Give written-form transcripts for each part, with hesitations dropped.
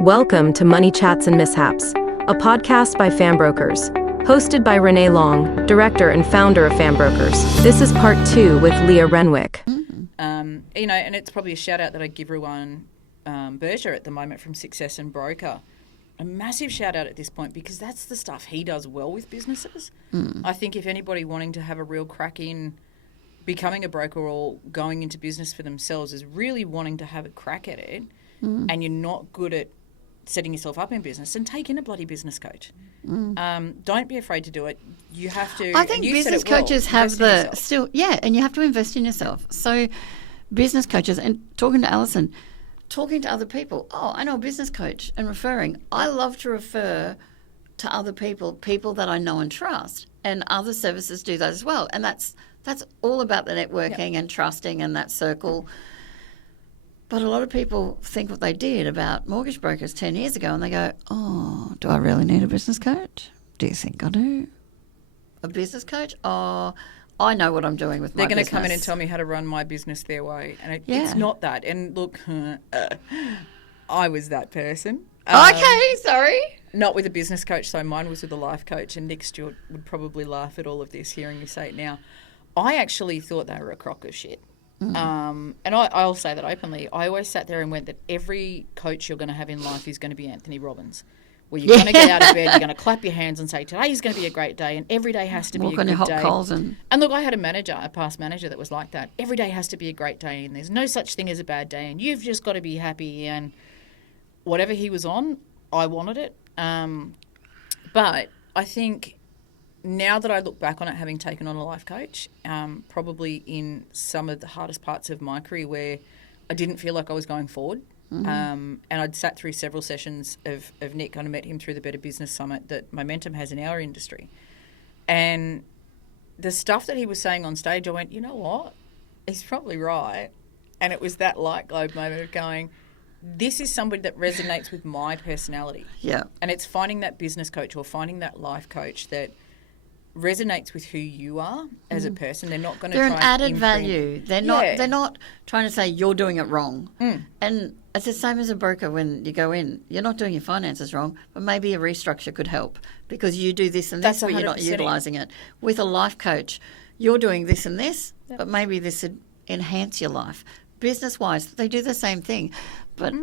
Welcome to Money Chats and Mishaps, a podcast by Fambrokers. Hosted by Renae Long, director and founder of Fambrokers. This is part 2 with Leah Renwick. And it's probably a shout out that I give everyone, Berger at the moment from Success and Broker. A massive shout out at this point because that's the stuff he does well with businesses. I think if anybody wanting to have a real crack in becoming a broker or going into business for themselves is really wanting to have a crack at it and you're not good at setting yourself up in business, and take in a bloody business coach. Don't be afraid to do it. You have to. I think business coaches have and you have to invest in yourself. So business coaches, and talking to Alison, talking to other people. Oh, I know a business coach, and referring. I love to refer to other people that I know and trust, and other services do that as well. And that's all about the networking and trusting and that circle. But a lot of people think what they did about mortgage brokers 10 years ago, and they go, oh, do I really need a business coach? Do you think I do? A business coach? Oh, I know what I'm doing with my business. They're going to come in and tell me how to run my business their way. And it's not that. And look, I was that person. Okay, sorry. Not with a business coach, so mine was with a life coach. And Nick Stewart would probably laugh at all of this, hearing me say it now. I actually thought they were a crock of shit. And I'll say that openly. I always sat there and went that every coach you're going to have in life is going to be Anthony Robbins, where you're going to get out of bed, you're going to clap your hands and say, today is going to be a great day, and every day has to be a good day. Walk on your hot coals. And look, I had a past manager that was like that. Every day has to be a great day, and there's no such thing as a bad day, and you've just got to be happy. And whatever he was on, I wanted it. But I think now that I look back on it, having taken on a life coach, probably in some of the hardest parts of my career where I didn't feel like I was going forward, and I'd sat through several sessions of Nick, and I met him through the Better Business Summit that Momentum has in our industry. And the stuff that he was saying on stage, I went, you know what? He's probably right. And it was that light globe moment of going, this is somebody that resonates with my personality. Yeah. And it's finding that business coach or finding that life coach that resonates with who you are as a person. They're not going to try and They're an added value. They're not trying to say you're doing it wrong. And it's the same as a broker. When you go in, you're not doing your finances wrong, but maybe a restructure could help because you do this and this, but you're not utilising it. With a life coach, you're doing this and this, but maybe this would enhance your life. Business-wise, they do the same thing. But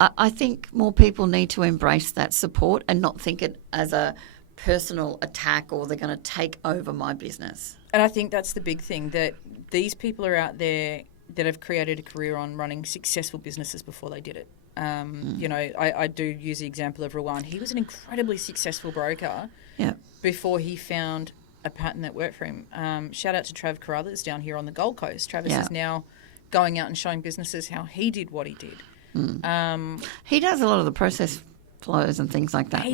I think more people need to embrace that support and not think it as a personal attack or they're going to take over my business. And I think that's the big thing, that these people are out there that have created a career on running successful businesses before they did it. I do use the example of Rowan. He was an incredibly successful broker before he found a pattern that worked for him. Shout out to Trav Carruthers down here on the Gold Coast. Travis is now going out and showing businesses how he did what he did. He does a lot of the process flows and things like that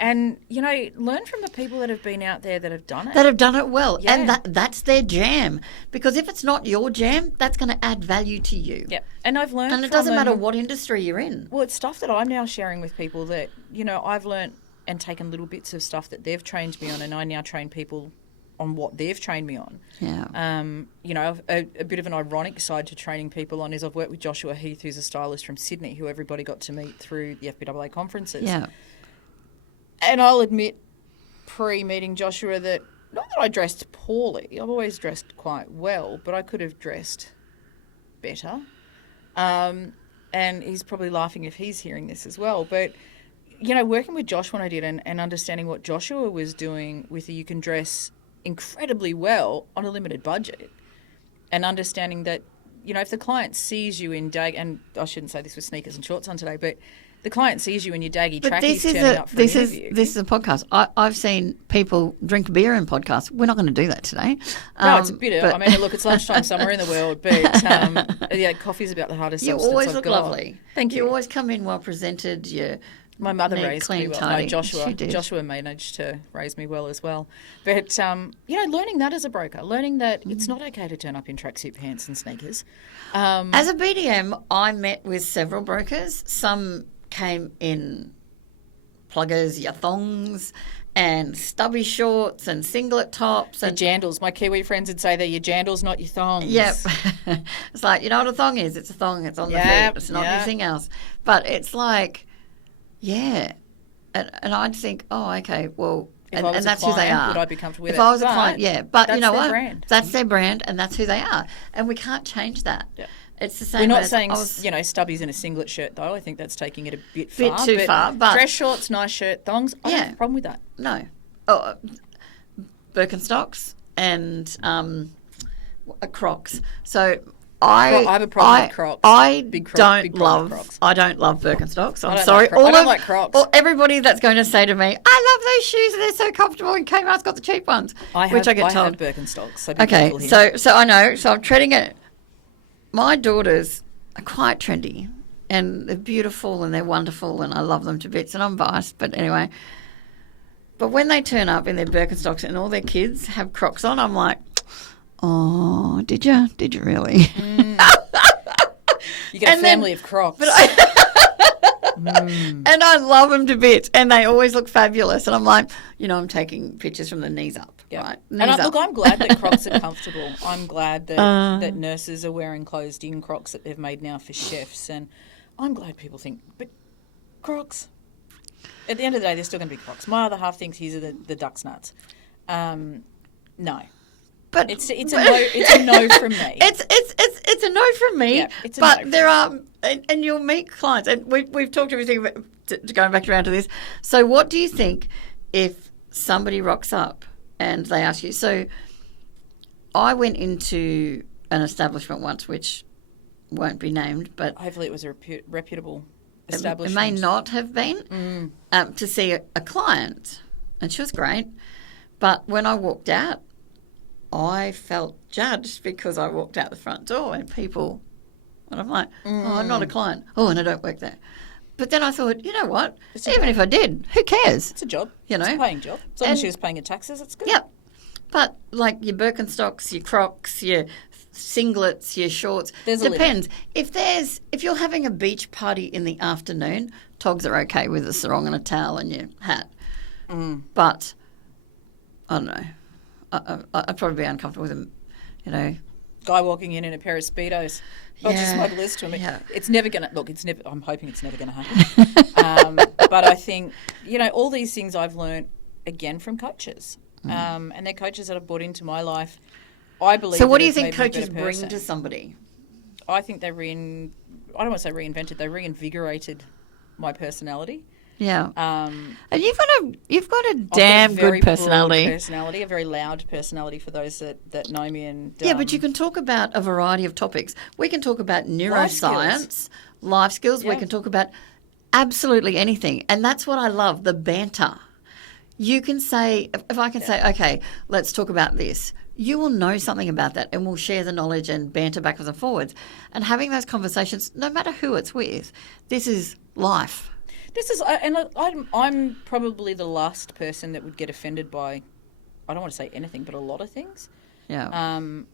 And learn from the people that have been out there that have done it. That have done it well. Yeah. And that's their jam. Because if it's not your jam, that's going to add value to you. Yeah. And I've learned And it doesn't matter what industry you're in. Well, it's stuff that I'm now sharing with people that, I've learned and taken little bits of stuff that they've trained me on, and I now train people on what they've trained me on. Yeah. A bit of an ironic side to training people on is I've worked with Joshua Heath, who's a stylist from Sydney, who everybody got to meet through the FBAA conferences. Yeah. And I'll admit, pre-meeting Joshua, that not that I dressed poorly. I've always dressed quite well, but I could have dressed better. And he's probably laughing if he's hearing this as well. But, working with Josh when I did and understanding what Joshua was doing with you can dress incredibly well on a limited budget, and understanding that, if the client sees you in and I shouldn't say this with sneakers and shorts on today, but the client sees you in your daggy trackies turning up for an interview. This is a podcast. I've seen people drink beer in podcasts. We're not going to do that today. No, it's a bit of, look, it's lunchtime somewhere in the world, but coffee's about the hardest substance I've got. You always look lovely. Thank you. You always come in well presented. My mother raised me well. No, Joshua managed to raise me well as well. But, learning that as a broker, learning that it's not okay to turn up in tracksuit pants and sneakers. As a BDM, I met with several brokers. Some came in pluggers, your thongs, and stubby shorts and singlet tops. And jandals. My Kiwi friends would say they're your jandals, not your thongs. Yep. It's like, you know what a thong is? It's a thong. It's on the feet. It's not anything else. But it's like, Yeah. And I'd think, oh, okay, well, If I was and a that's who they client, are. would I be comfortable with if it? I was a But client, yeah. But you that's know their what? brand. That's their brand, and that's who they are. And we can't change that. Yeah. It's the same. We're not as saying, I was- stubbies in a singlet shirt, though. I think that's taking it a bit far. too far, but- dress shorts, nice shirt, thongs, I don't have a problem with that. No. Oh, Birkenstocks and Crocs. So I have a problem with Crocs. I Big don't problem with love. Crocs. I don't love Birkenstocks. I'm don't sorry. like I don't like Crocs. Everybody that's going to say to me, "I love those shoes. They're so comfortable." And Kmart's got the cheap ones, which I get told. have Birkenstocks. So be Okay, careful here. so I know. So I'm treading it. My daughters are quite trendy, and they're beautiful and they're wonderful, and I love them to bits. And I'm biased, but anyway. But when they turn up in their Birkenstocks and all their kids have Crocs on, I'm like, oh, did you? Did you really? You get a family of Crocs. And I love them to bits, and they always look fabulous. And I'm like, I'm taking pictures from the knees up, right? And I'm glad that Crocs are comfortable. I'm glad that nurses are wearing closed-in Crocs that they've made now for chefs, and I'm glad people think, but Crocs. At the end of the day, they're still going to be Crocs. My other half thinks these are the duck's nuts. No. But it's a no. It's a no from me. It's a no from me. Yeah, it's a but no from there are, and you'll meet clients, and we've talked everything about, going back around to this. So, what do you think if somebody rocks up and they ask you? So, I went into an establishment once, which won't be named, but hopefully it was a reputable it establishment. may not have been to see a client, and she was great. But when I walked out, I felt judged because I walked out the front door and I'm like, oh, I'm not a client. Oh, and I don't work there. But then I thought, you know what? Even if I did, who cares? It's a job. You know? It's a paying job. As long as she was paying her taxes, it's good. Yep. But like your Birkenstocks, your Crocs, your singlets, your shorts, depends. If you're having a beach party in the afternoon, togs are okay with a sarong and a towel and your hat. But I don't know. I'd probably be uncomfortable with him, Guy walking in a pair of Speedos. I'll just smuggle this to him. Yeah. It's never going to... Look, I'm hoping it's never going to happen. But I think, all these things I've learned, again, from coaches. And they're coaches that have brought into my life. I believe. So what do you think coaches bring to somebody? I think they I don't want to say reinvented, they reinvigorated my personality. Yeah. And you've got a damn good personality. A very loud personality for those that know me. And yeah, but you can talk about a variety of topics. We can talk about neuroscience, life skills. We can talk about absolutely anything. And that's what I love, the banter. You can say, if I can say, okay, let's talk about this, you will know something about that and we'll share the knowledge and banter backwards and forwards. And having those conversations, no matter who it's with, this is life. And I'm probably the last person that would get offended by, I don't want to say anything, but a lot of things. Yeah. And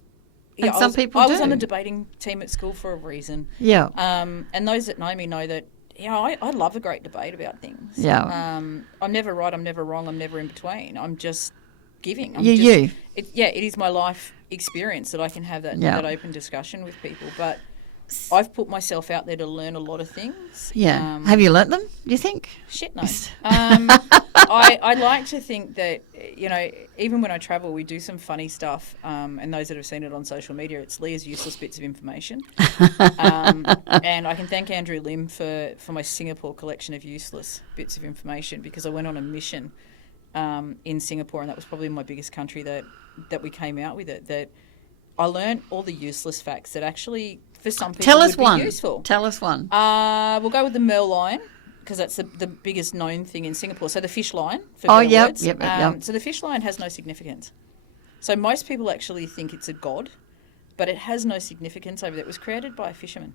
some people do. I was on the debating team at school for a reason. Yeah. And those that know me know that, I love a great debate about things. Yeah. I'm never right, I'm never wrong, I'm never in between. I'm just giving. You. It is my life experience that I can have that open discussion with people. But I've put myself out there to learn a lot of things. Yeah. Have you learnt them, do you think? Shit, no. I like to think that, even when I travel, we do some funny stuff. And those that have seen it on social media, it's Leah's useless bits of information. And I can thank Andrew Lim for my Singapore collection of useless bits of information, because I went on a mission in Singapore, and that was probably my biggest country that we came out with it, that I learned all the useless facts that actually, for some people, would be useful. Tell us one. We'll go with the merl line, because that's the biggest known thing in Singapore. So the fish line, for better words. Yep. So the fish line has no significance. So most people actually think it's a god, but it has no significance over there. It was created by a fisherman.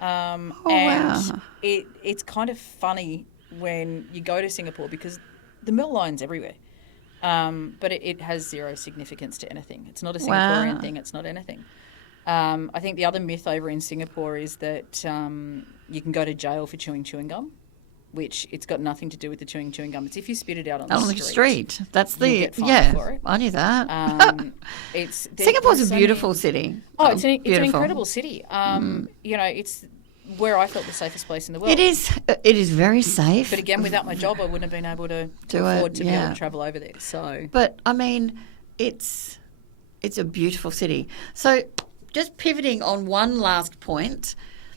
Wow. It's kind of funny when you go to Singapore, because the merl line's everywhere. But it has zero significance to anything. It's not a Singaporean thing. It's not anything. I think the other myth over in Singapore is that you can go to jail for chewing gum, which it's got nothing to do with the chewing gum. It's if you spit it out on the street. That's you get fined for it. I knew that. Singapore's a beautiful city. Oh, it's an incredible city. where I felt the safest place in the world. It is very safe. But again, without my job, I wouldn't have been able to afford to be able to travel over there. So, but I mean, it's a beautiful city. So, just pivoting on one last point.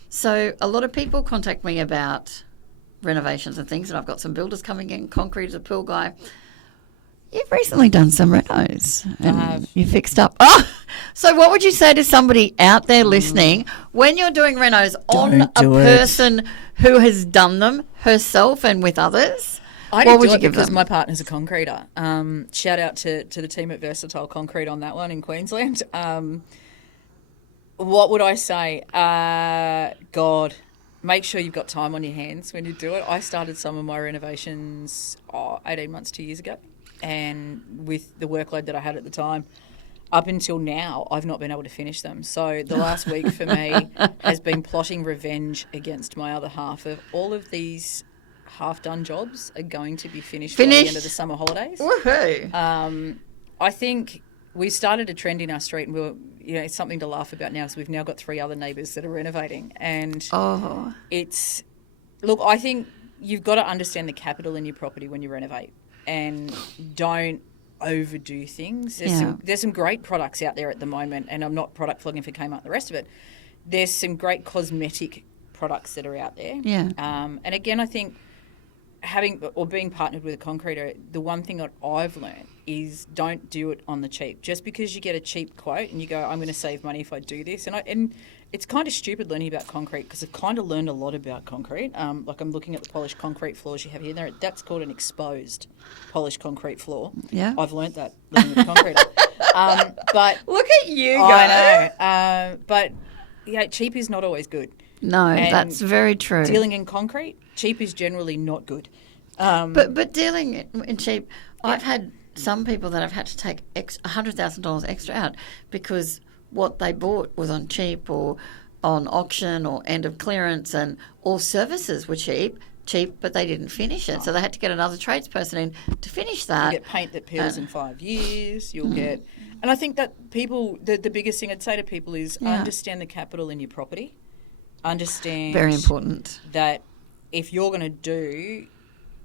So, a lot of people contact me about renovations and things, and I've got some builders coming in. Concrete is a pool guy. You've recently done some renos and you fixed up. Oh, so what would you say to somebody out there listening when you're doing renos on a person who has done them herself and with others? I didn't do it because my partner's a concreter. Shout out to the team at Versatile Concrete on that one in Queensland. What would I say? God, make sure you've got time on your hands when you do it. I started some of my renovations 18 months, 2 years ago. And with the workload that I had at the time, up until now, I've not been able to finish them. So the last week for me has been plotting revenge against my other half of all of these half-done jobs are going to be finished by the end of the summer holidays. Woohoo! I think we started a trend in our street, and it's something to laugh about now because we've now got 3 other neighbours that are renovating. And I think you've got to understand the capital in your property when you renovate. And don't overdo things. There's some great products out there at the moment, and I'm not product flogging for Kmart and the rest of it. There's some great cosmetic products that are out there. Yeah. And again, I think being partnered with a concreter, the one thing that I've learned is don't do it on the cheap. Just because you get a cheap quote and you go, I'm going to save money if I do this. And it's kind of stupid learning about concrete because I've kind of learned a lot about concrete. Like I'm looking at the polished concrete floors you have here. That's called an exposed polished concrete floor. Yeah. I've learned that learning with concrete. But look at you go. I know. But cheap is not always good. No, And that's very true. Dealing in concrete, cheap is generally not good. But dealing in cheap, I've had some people that have had to take $100,000 extra out because what they bought was on cheap or on auction or end of clearance, and all services were cheap, but they didn't finish it. So they had to get another tradesperson in to finish that. You get paint that peels in 5 years. You'll get... And I think that people, the biggest thing I'd say to people is understand the capital in your property. Understand... Very important. That if you're going to do...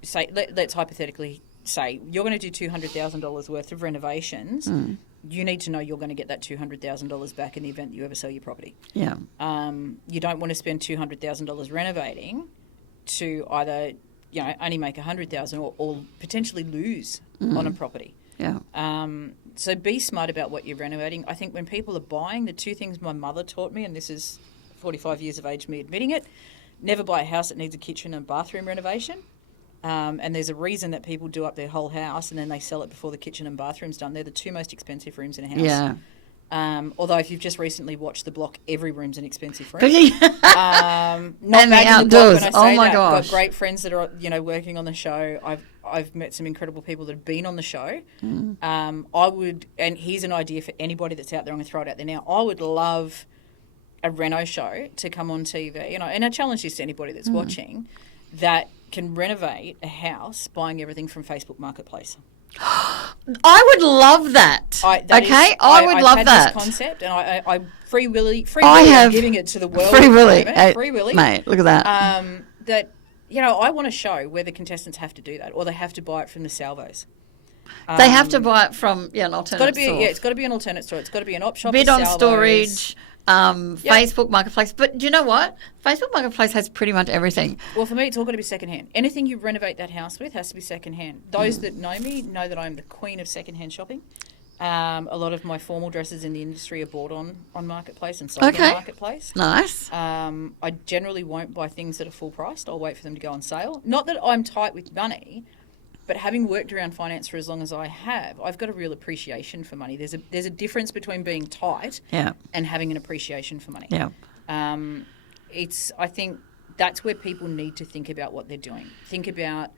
Say, let's hypothetically say you're going to do $200,000 worth of renovations, you need to know you're going to get that $200,000 back in the event that you ever sell your property. Yeah. You don't want to spend $200,000 renovating to either, only make $100,000 or potentially lose on a property. Yeah. So be smart about what you're renovating. I think when people are buying, the 2 things my mother taught me, and this is 45 years of age me admitting it, never buy a house that needs a kitchen and bathroom renovation. And there's a reason that people do up their whole house and then they sell it before the kitchen and bathroom's done. They're the 2 most expensive rooms in a house. Yeah. Although if you've just recently watched The Block, every room's an expensive room. Not and the outdoors. Oh my gosh! I've got great friends that are working on the show. I've met some incredible people that have been on the show. I would, and here's an idea for anybody that's out there. I'm going to throw it out there now. I would love a reno show to come on TV. And I challenge this to anybody that's watching that can renovate a house buying everything from Facebook Marketplace. I would love that. I would love that this concept, and I free willy, I'm giving it to the world. Free willy, free willy, mate. Look at that. That I want to show where the contestants have to do that, or they have to buy it from the salvos. They have to buy it from an alternate store. It's got to be an alternate store. It's got to be an op shop. Bid on storage. Facebook Marketplace. But do you know what? Facebook Marketplace has pretty much everything. Well, for me, it's all got to be secondhand. Anything you renovate that house with has to be secondhand. Those that know me know that I'm the queen of secondhand shopping. A lot of my formal dresses in the industry are bought on Marketplace and sold on Marketplace. Nice. I generally won't buy things that are full priced. I'll wait for them to go on sale. Not that I'm tight with money, but having worked around finance for as long as I have, I've got a real appreciation for money. There's a difference between being tight and having an appreciation for money. Yeah. I think that's where people need to think about what they're doing. Think about,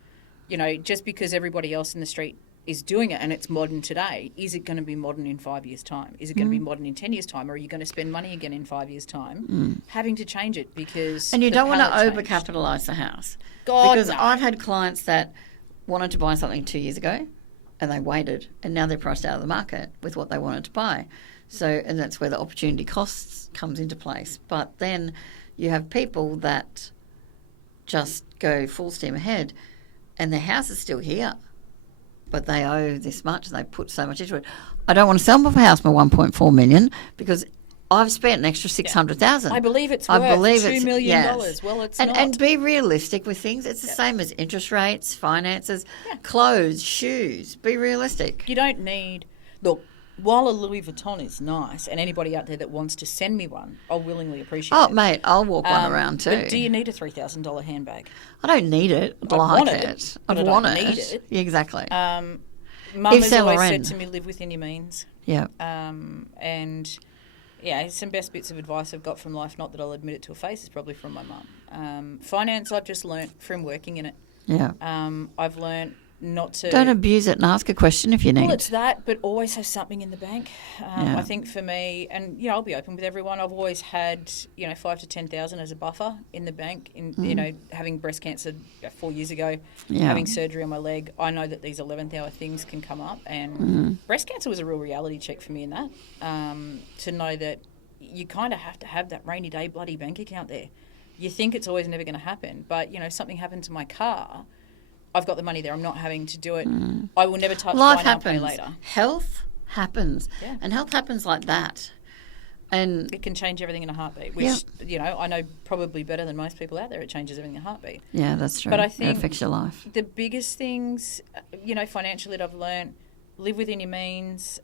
just because everybody else in the street is doing it and it's modern today, is it going to be modern in 5 years' time? Is it going to be modern in 10 years' time? Or are you going to spend money again in 5 years' time having to change it because... And you don't want to overcapitalise the house. Because I've had clients that wanted to buy something 2 years ago and they waited and now they're priced out of the market with what they wanted to buy. So, and that's where the opportunity costs comes into place. But then you have people that just go full steam ahead and their house is still here, but they owe this much and they put so much into it. I don't want to sell my house for $1.4 million because I've spent an extra $600,000. I believe it's worth $2 million. Yes. Well, it's not. not. And be realistic with things. It's the same as interest rates, finances, clothes, shoes. Be realistic. You don't need... Look, while a Louis Vuitton is nice, and anybody out there that wants to send me one, I'll willingly appreciate it. Oh, mate, I'll walk one around too. But do you need a $3,000 handbag? I don't need it. I'd want like it. I'd but want I don't it. need it. Yeah, exactly. Mum has always said to me, live within your means. Yeah. And... yeah, some best bits of advice I've got from life, not that I'll admit it to a face, is probably from my mum. Finance, I've just learnt from working in it. Yeah. I've learnt not to... Don't abuse it and ask a question if you need. Well, it's that, but always have something in the bank. I think for me, and, I'll be open with everyone, I've always had, 5 to 10,000 as a buffer in the bank. Having breast cancer 4 years ago, having surgery on my leg, I know that these 11th hour things can come up, and breast cancer was a real reality check for me in that, to know that you kind of have to have that rainy day bloody bank account there. You think it's always never going to happen, but, something happened to my car, I've got the money there. I'm not having to do it. I will never touch Life buy now, happens. pay later. Health happens. Yeah. And health happens like that. And it can change everything in a heartbeat, which, I know probably better than most people out there. It changes everything in a heartbeat. Yeah, that's true. But I think it affects your life. The biggest things, financially that I've learned, live within your means.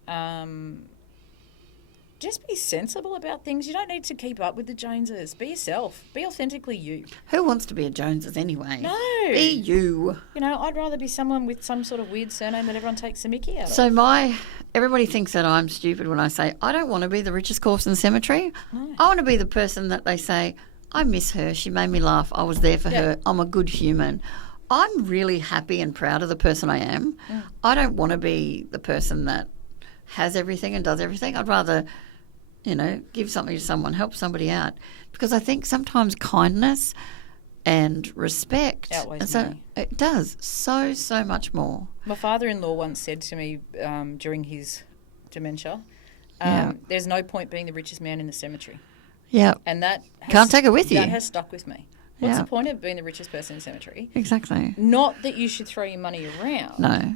Just be sensible about things. You don't need to keep up with the Joneses. Be yourself. Be authentically you. Who wants to be a Joneses anyway? No. Be you. I'd rather be someone with some sort of weird surname that everyone takes the mickey out of. So everybody thinks that I'm stupid when I say I don't want to be the richest corpse in the cemetery. No. I want to be the person that they say, I miss her. She made me laugh. I was there for her. I'm a good human. I'm really happy and proud of the person I am. I don't want to be the person that has everything and does everything. I'd rather... give something to someone, help somebody out. Because I think sometimes kindness and respect... outweighs money. It does so much more. My father-in-law once said to me during his dementia, there's no point being the richest man in the cemetery. Yeah. And that... can't take it with you. That has stuck with me. What's the point of being the richest person in the cemetery? Exactly. Not that you should throw your money around. No.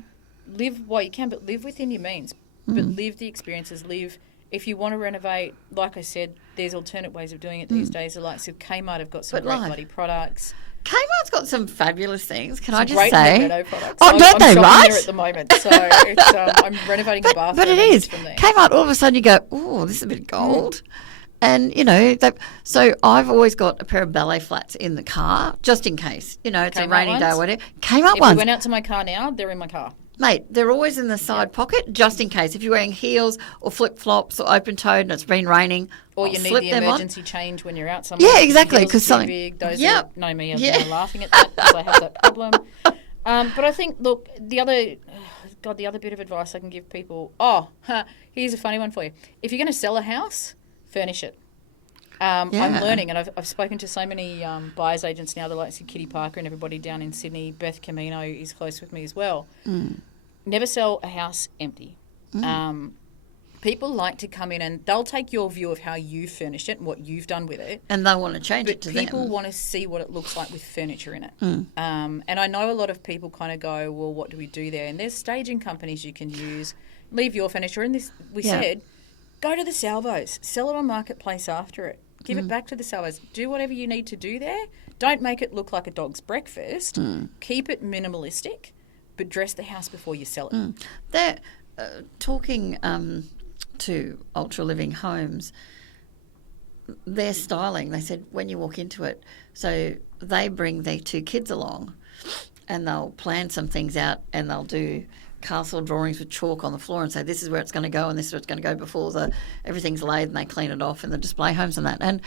Live while you can, but live within your means. But live the experiences, live... If you want to renovate, like I said, there's alternate ways of doing it these days. The likes of Kmart have got some great bloody products. Kmart's got some fabulous things. Can some I just say? Renae products. Oh, don't they, right? There at the moment, so it's, I'm renovating a bathroom. But it is. From there. Kmart, all of a sudden you go, oh, this is a bit of gold. And, so I've always got a pair of ballet flats in the car, just in case. It's Kmart a rainy day or ones? whatever. Kmart If ones. we went out to my car now, they're in my car. Mate, they're always in the side pocket, just in case. If you're wearing heels or flip-flops or open-toed and it's been raining, or I'll you need slip the them emergency change when you're out somewhere. Yeah, exactly. Because something big. Those yep. that know me are laughing at that because I have that problem. But I think, look, the other bit of advice I can give people. Here's a funny one for you. If you're going to sell a house, furnish it. I'm learning, and I've spoken to so many buyers agents now, the likes of Kitty Parker and everybody down in Sydney. Beth Camino is close with me as well. Never sell a house empty. People like to come in and they'll take your view of how you furnished it and what you've done with it. And they want to change it to them. But people want to see what it looks like with furniture in it. And I know a lot of people kind of go, well, what do we do there? And there's staging companies you can use. Leave your furniture. And this, we said, go to the salvos. Sell it on Marketplace after it. Give it back to the salvos. Do whatever you need to do there. Don't make it look like a dog's breakfast. Keep it minimalistic, but dress the house before you sell it. They're talking to Ultra Living Homes. Their styling, they said, when you walk into it, so they bring their 2 kids along and they'll plan some things out and they'll do castle drawings with chalk on the floor and say this is where it's going to go and this is where it's going to go before everything's laid, and they clean it off in the display homes and that. And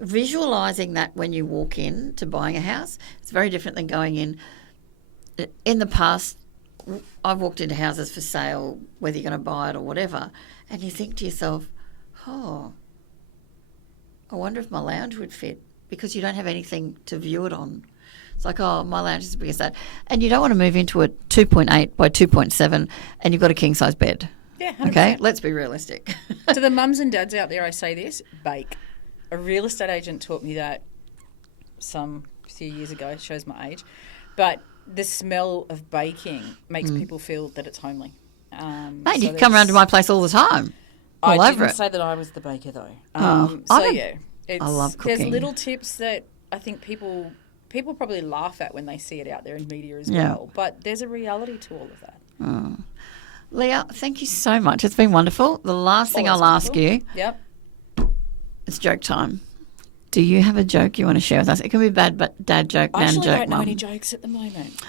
visualising that when you walk in to buying a house, it's very different than going in. In the past, I've walked into houses for sale, whether you're going to buy it or whatever, and you think to yourself, I wonder if my lounge would fit, because you don't have anything to view it on. It's like, my lounge is as big as that. And you don't want to move into a 2.8 by 2.7 and you've got a king-size bed. Yeah, 100%. Okay, let's be realistic. To the mums and dads out there, I say this, bake. A real estate agent taught me that some few years ago. It shows my age. But the smell of baking makes people feel that it's homely. Mate, you come around to my place all the time. All I over didn't it. say that I was the baker, though. I love cooking. There's little tips that I think people probably laugh at when they see it out there in media as well. But there's a reality to all of that. Oh. Leah, thank you so much. It's been wonderful. The last thing I'll ask you, it's joke time. Do you have a joke you want to share with us? It can be bad, but dad joke, nan joke, I actually don't know mum. any jokes at the moment.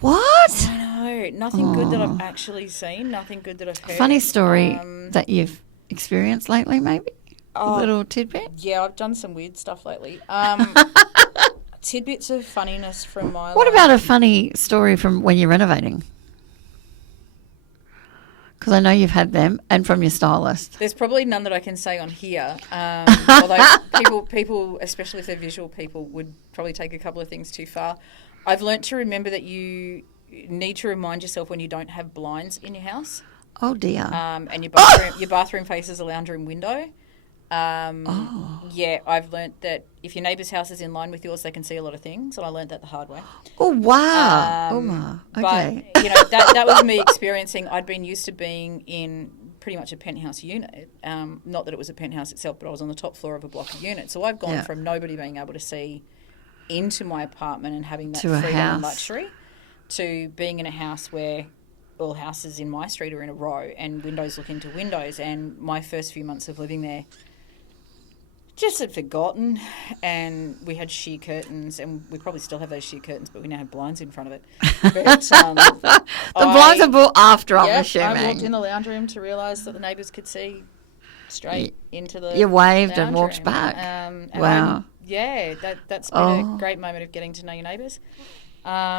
What? I know. Nothing good that I've actually seen. Nothing good that I've heard. Funny story that you've experienced lately, maybe? A little tidbit? Yeah, I've done some weird stuff lately. Tidbits of funniness from my life. What about a funny story from when you're renovating? Because I know you've had them, and from your stylist. There's probably none that I can say on here. Although people, especially if they're visual people, would probably take a couple of things too far. I've learnt to remember that you need to remind yourself when you don't have blinds in your house. Oh, dear. And your bathroom faces a lounge room window. Yeah, I've learnt that if your neighbour's house is in line with yours, they can see a lot of things, and I learnt that the hard way. Oh, wow. Okay. But, that was me experiencing. I'd been used to being in pretty much a penthouse unit. Not that it was a penthouse itself, but I was on the top floor of a block of units. So I've gone from nobody being able to see into my apartment and having that freedom and luxury to being in a house where all houses in my street are in a row and windows look into windows. And my first few months of living there, just had forgotten, and we had sheer curtains, and we probably still have those sheer curtains, but we now have blinds in front of it. But, the blinds are bought after, I'm assuming. I walked in the lounge room to realise that the neighbours could see straight into the You waved and lounge walked room. back. Wow. That's been a great moment of getting to know your neighbours.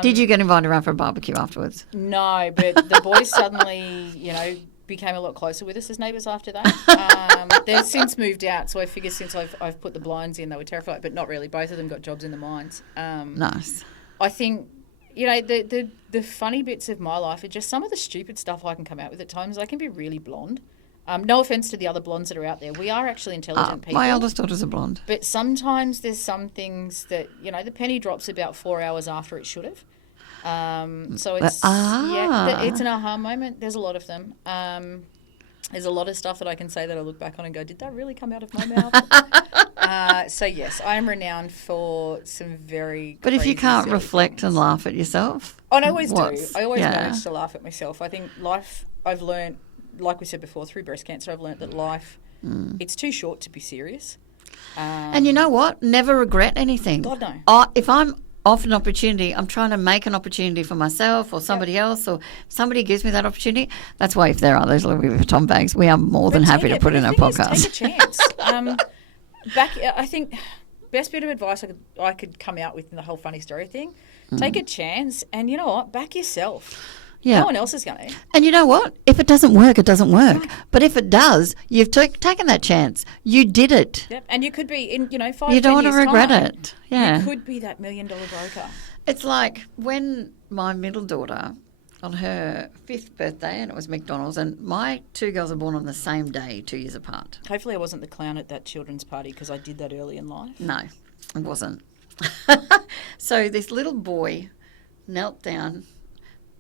Did you get invited around for a barbecue afterwards? No, but the boys suddenly, became a lot closer with us as neighbours after that. They've since moved out, so I figure since I've put the blinds in, they were terrified, but not really. Both of them got jobs in the mines. Nice. I think, the funny bits of my life are just some of the stupid stuff I can come out with at times. I can be really blonde. No offence to the other blondes that are out there. We are actually intelligent people. My eldest daughter's a blonde. But sometimes there's some things that, the penny drops about 4 hours after it should have. So it's it's an aha moment. There's a lot of them. There's a lot of stuff that I can say that I look back on and go, did that really come out of my mouth? So yes, I am renowned for some very. But if you can't reflect things. and laugh at yourself, I always do. I always manage to laugh at myself. I think life. I've learned, like we said before, through breast cancer, I've learned that life, it's too short to be serious. And you know what? Never regret anything. God, no. If I'm off an opportunity, I'm trying to make an opportunity for myself or somebody else, or somebody gives me that opportunity. That's why if there are those Louis Vuitton bags, we are more than happy to put in our podcast. Take a chance. I think best bit of advice I could come out with in the whole funny story thing, take a chance, and you know what? Back yourself. Yeah. No one else is going to. And you know what? If it doesn't work, it doesn't work. Right. But if it does, you've taken that chance. You did it. Yep. And you could be in, 5 You don't want to regret time, it. Yeah. You could be that $1 million broker. It's like when my middle daughter, on her 5th birthday, and it was McDonald's, and my 2 girls are born on the same day, 2 years apart. Hopefully I wasn't the clown at that children's party because I did that early in life. No, it wasn't. So this little boy knelt down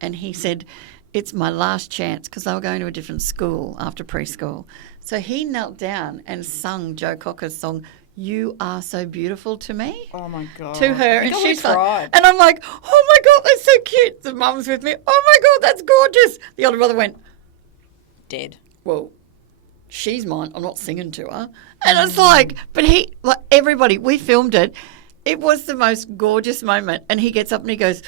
and he said, it's my last chance, because they were going to a different school after preschool. So he knelt down and sung Joe Cocker's song, You Are So Beautiful to Me. Oh, my God. To her. And she's cried. And I'm like, oh, my God, that's so cute. The mum's with me. Oh, my God, that's gorgeous. The older brother went, dead. Well, she's mine. I'm not singing to her. And it's like, but everybody, we filmed it. It was the most gorgeous moment. And he gets up and he goes,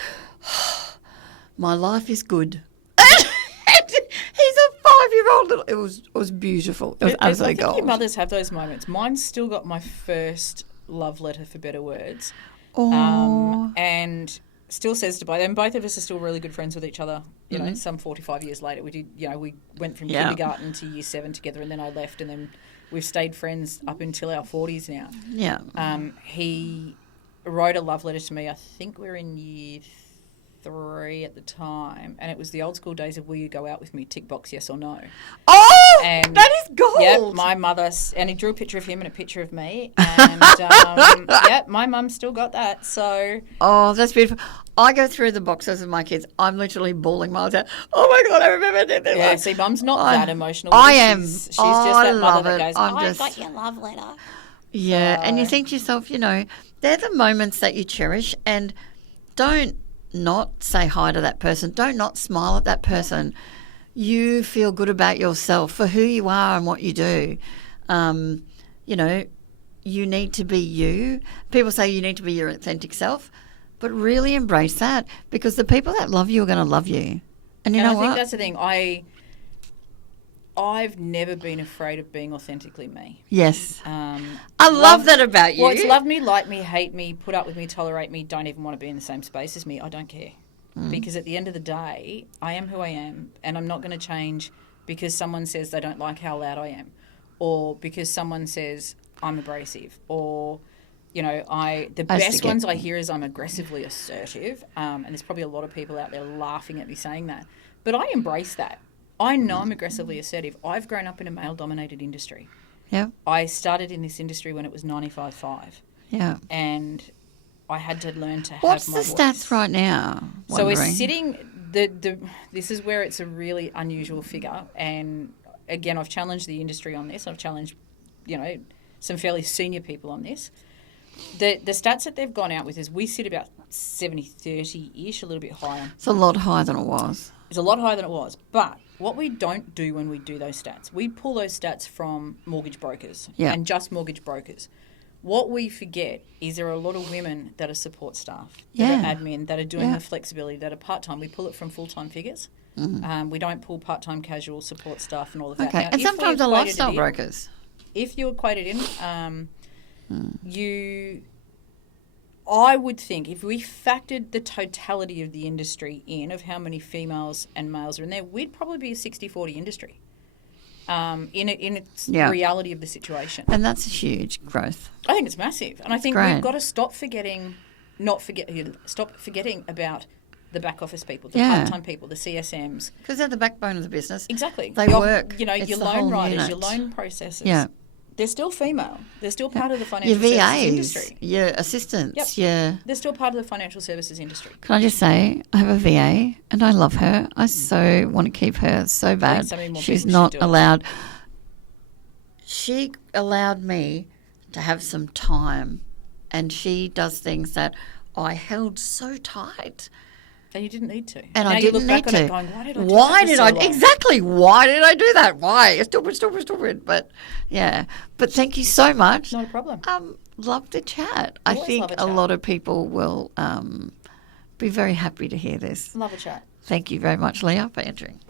my life is good. He's a 5-year-old little. It was beautiful. It was absolutely gold. I think your mothers have those moments. Mine's still got my first love letter, for better words. Oh. And still says goodbye. And both of us are still really good friends with each other. Some 45 years later, we did. We went from kindergarten to year 7 together, and then I left, and then we've stayed friends up until our 40s now. Yeah. He wrote a love letter to me. I think we're in year 3 at the time, and it was the old school days of will you go out with me, tick box yes or no. Oh, And that is gold. Yep, my mother, and he drew a picture of him and a picture of me. And, yep, my mum still got that. So. Oh, that's beautiful. I go through the boxes of my kids. I'm literally bawling miles out. Oh, my God, I remember that. Yeah, see, mum's not that emotional. I am. She's just that mother that goes, I got your love letter. Yeah, and you think to yourself, they're the moments that you cherish, and don't not say hi to that person. Don't not smile at that person. You feel good about yourself for who you are and what you do. You need to be you. People say you need to be your authentic self, but really embrace that, because the people that love you are going to love you. And you know what? I think that's the thing. I've never been afraid of being authentically me. Yes. I love that about you. Well, it's love me, like me, hate me, put up with me, tolerate me, don't even want to be in the same space as me. I don't care. Because at the end of the day, I am who I am, and I'm not going to change because someone says they don't like how loud I am, or because someone says I'm abrasive, or, the best ones I hear is I'm aggressively assertive, and there's probably a lot of people out there laughing at me saying that. But I embrace that. I know I'm aggressively assertive. I've grown up in a male-dominated industry. Yeah. I started in this industry when it was 95.5. Yeah. And I had to learn to What's have my the stats right now? So we're sitting. This is where it's a really unusual figure, and again, I've challenged the industry on this. I've challenged, some fairly senior people on this. The stats that they've gone out with is we sit about 70-30-ish, a little bit higher. It's a lot higher than it was. It's a lot higher than it was. But what we don't do when we do those stats, we pull those stats from mortgage brokers and just mortgage brokers. What we forget is there are a lot of women that are support staff, that are admin, that are doing the flexibility, that are part-time. We pull it from full-time figures. Mm-hmm. We don't pull part-time casual support staff and all of that. Okay, now, and sometimes the lifestyle brokers. If you equate it in, I would think if we factored the totality of the industry in, of how many females and males are in there, we'd probably be a 60-40 industry in its reality of the situation. And that's a huge growth. I think it's massive. And I think we've got to stop forgetting about the back office people, the part-time people, the CSMs. Because they're the backbone of the business. Exactly. They work. It's your loan writers, your loan processors. Yeah. They're still female. They're still part of the financial services industry. Your assistants. They're still part of the financial services industry. Can I just say, I have a VA and I love her. I so want to keep her so bad. She's not allowed. She allowed me to have some time, and she does things that I held so tight. And you didn't need to. And now I didn't need to. Going, why did I do that? Exactly. Why did I do that? Why? Stupid. But But thank you so much. Not a problem. Love the chat. I think a lot of people will be very happy to hear this. Love a chat. Thank you very much, Leah, for entering.